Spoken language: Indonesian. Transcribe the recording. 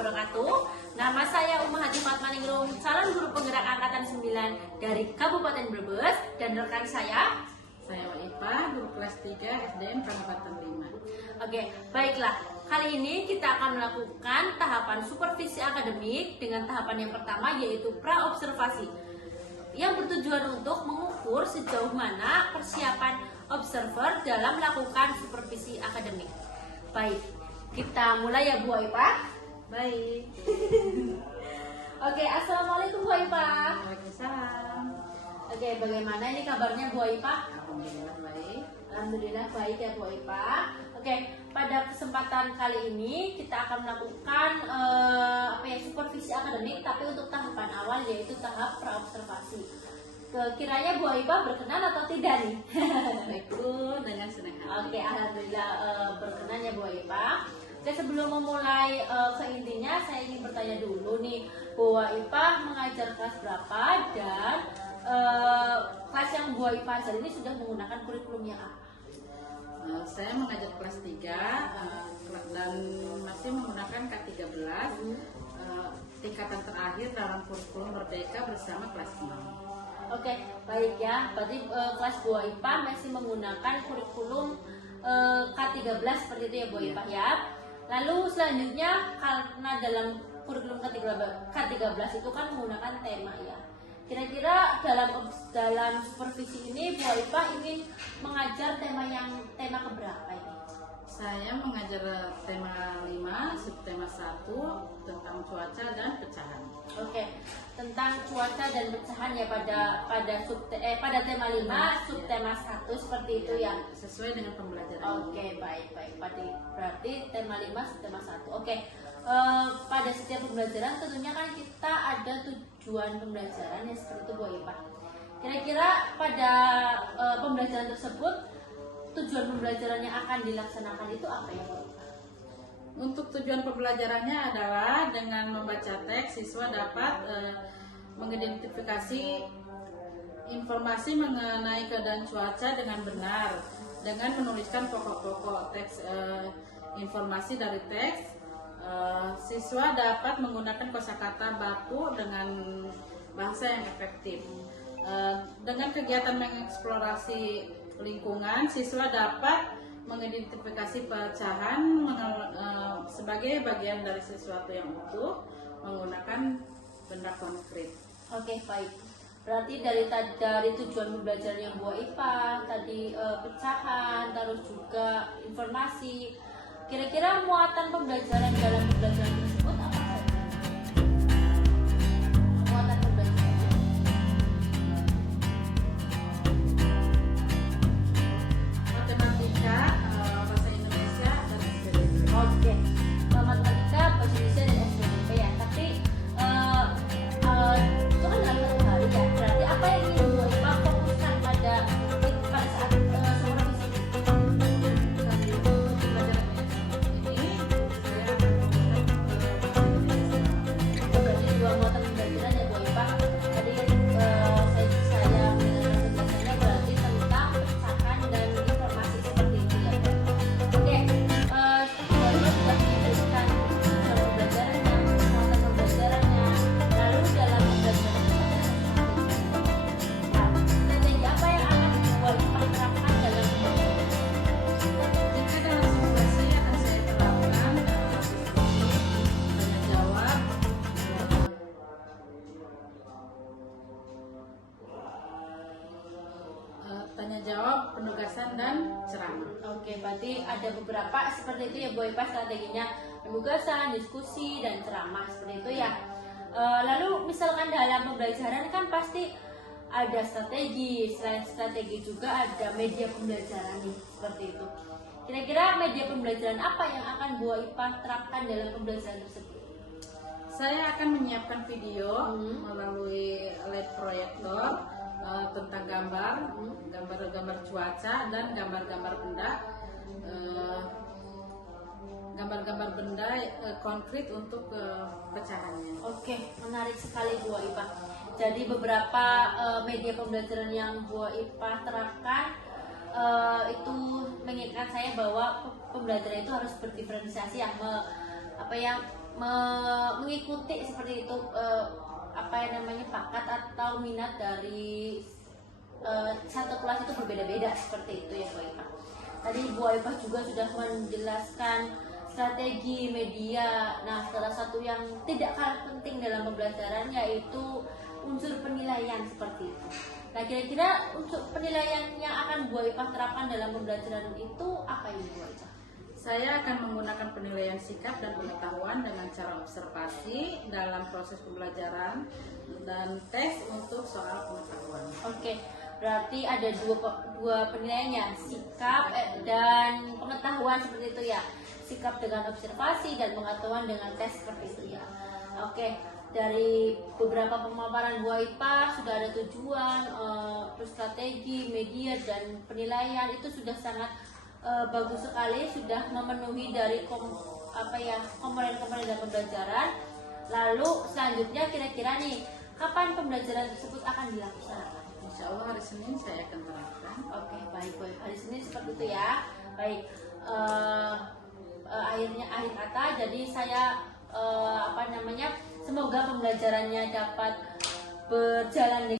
wabarakatuh. Nama saya Umahati Fatmaningrum, calon guru penggerak angkatan 9 dari Kabupaten Brebes, dan rekan saya Waipa, guru kelas 3 SDN Kabupaten 5. Oke, baiklah. Kali ini kita akan melakukan tahapan supervisi akademik dengan tahapan yang pertama, yaitu pra-observasi, yang bertujuan untuk mengukur sejauh mana persiapan observer dalam melakukan supervisi akademik. Baik, kita mulai ya Bu Waipa. Baik. Oke, assalamualaikum Bu Waipa. Waalaikumsalam. Oke, bagaimana ini kabarnya Bu Waipa? Alhamdulillah baik. Alhamdulillah baik ya Bu Waipa. Oke, pada kesempatan kali ini kita akan melakukan supervisi akademik, tapi untuk tahapan awal, yaitu tahap praobservasi. Kiranya Bu Waipa berkenan atau tidak nih? Ikut dengan senang hati. Oke, alhamdulillah berkenan ya Bu Waipa. Oke, sebelum memulai ke intinya, saya ingin bertanya dulu nih, Bu Waipa mengajar kelas berapa, dan kelas yang Bu Waipa ajar ini sudah menggunakan kurikulum yang apa? Saya mengajar kelas 3 dan masih menggunakan K13 tingkatan terakhir dalam kurikulum Merdeka bersama kelas 6. Oke, baik ya. Berarti kelas Bu Waipa masih menggunakan kurikulum K13 seperti itu ya Bu Waipa ya. Lalu selanjutnya, karena dalam kurikulum K13 itu kan menggunakan tema ya. Kira-kira dalam supervisi ini Bu Waipa ingin mengajar tema keberapa ini? Saya mengajar tema 5, subtema 1 tentang cuaca dan pecahan. Oke, tentang cuaca dan pecahan ya pada tema 5, subtema 1 seperti itu ya. Sesuai dengan pembelajaran. Oke, baik. Berarti tema 5, subtema 1. Oke. Pada setiap pembelajaran tentunya kan kita ada tujuan pembelajaran ya, seperti itu Bu Waipa. Kira-kira pada pembelajaran tersebut, tujuan pembelajaran yang akan dilaksanakan itu apa ya Bu Waipa? Untuk tujuan pembelajarannya adalah dengan membaca teks, siswa dapat mengidentifikasi informasi mengenai keadaan cuaca dengan benar, dengan menuliskan pokok-pokok teks informasi dari teks. Siswa dapat menggunakan kosakata baku dengan bahasa yang efektif. Dengan kegiatan mengeksplorasi lingkungan, siswa dapat mengidentifikasi pecahan sebagai bagian dari sesuatu yang utuh menggunakan benda konkret. Oke, baik. Berarti dari tujuan pembelajaran yang Bu Waipa tadi, pecahan, terus juga informasi. Kira-kira muatan pembelajaran dalam pembelajaran tersebut apa saja? Muatan pembelajaran. Matematika, bahasa Indonesia, dan SPDP. Oke, matematika, bahasa Indonesia, dan SPDP ya. Tapi itu kan dalam satu hari ya. Berarti apa yang ingin Bu Waipa fokuskan pada saat supervisi? Berarti dua muatan pembelajaran ya Bu Waipa. Tadi saya mendengar penjelasannya berarti tentang pecahan dan informasi seperti itu ya. Oke, Bu Waipa sudah memberikan tujuan pembelajarannya, muatan pembelajarannya, lalu dalam pembelajaran strategi apa yang akan Bu Waipa terapkan dalam pembelajaran? Jika dalam simulasi akan saya terapkan tanya jawab, penugasan, dan ceramah. Oke, berarti ada beberapa seperti itu ya Bu Waipa, strateginya penugasan, diskusi, dan ceramah seperti itu ya. Lalu misalkan dalam pembelajaran kan pasti ada strategi, selain strategi juga ada media pembelajaran nih, seperti itu. Kira-kira media pembelajaran apa yang akan Bu Waipa terapkan dalam pembelajaran tersebut? Saya akan menyiapkan video melalui LED proyektor tentang gambar cuaca dan gambar-gambar benda konkret untuk pecahannya. Oke, menarik sekali Bu Waipa. Jadi beberapa media pembelajaran yang Bu Waipa terapkan itu mengingatkan saya bahwa pembelajaran itu harus berdiferensiasi ya, mengikuti seperti itu apa yang namanya bakat atau minat dari satu kelas itu berbeda-beda seperti itu ya Bu Aifah. Tadi Bu Aifah juga sudah menjelaskan strategi media. Nah, salah satu yang tidak kalah penting dalam pembelajaran yaitu unsur penilaian seperti itu. Nah, kira-kira unsur penilaian yang akan Bu Aifah terapkan dalam pembelajaran itu apa ini Bu Aifah? Saya akan menggunakan penilaian sikap dan pengetahuan dengan cara observasi dalam proses pembelajaran dan tes untuk soal pengetahuan. Oke, berarti ada dua penilaiannya, sikap dan pengetahuan seperti itu ya. Sikap dengan observasi dan pengetahuan dengan tes seperti itu ya. Oke, dari beberapa pemaparan Bu Aifah sudah ada tujuan, terus strategi, media dan penilaian itu sudah sangat bagus sekali, sudah memenuhi dari komponen-komponen dalam pembelajaran. Lalu selanjutnya kira-kira nih kapan pembelajaran tersebut akan dilaksanakan? Insya Allah hari Senin saya akan terapkan. Oke, baik. Hari Senin seperti itu ya. Baik. Akhir kata. Jadi saya semoga pembelajarannya dapat berjalan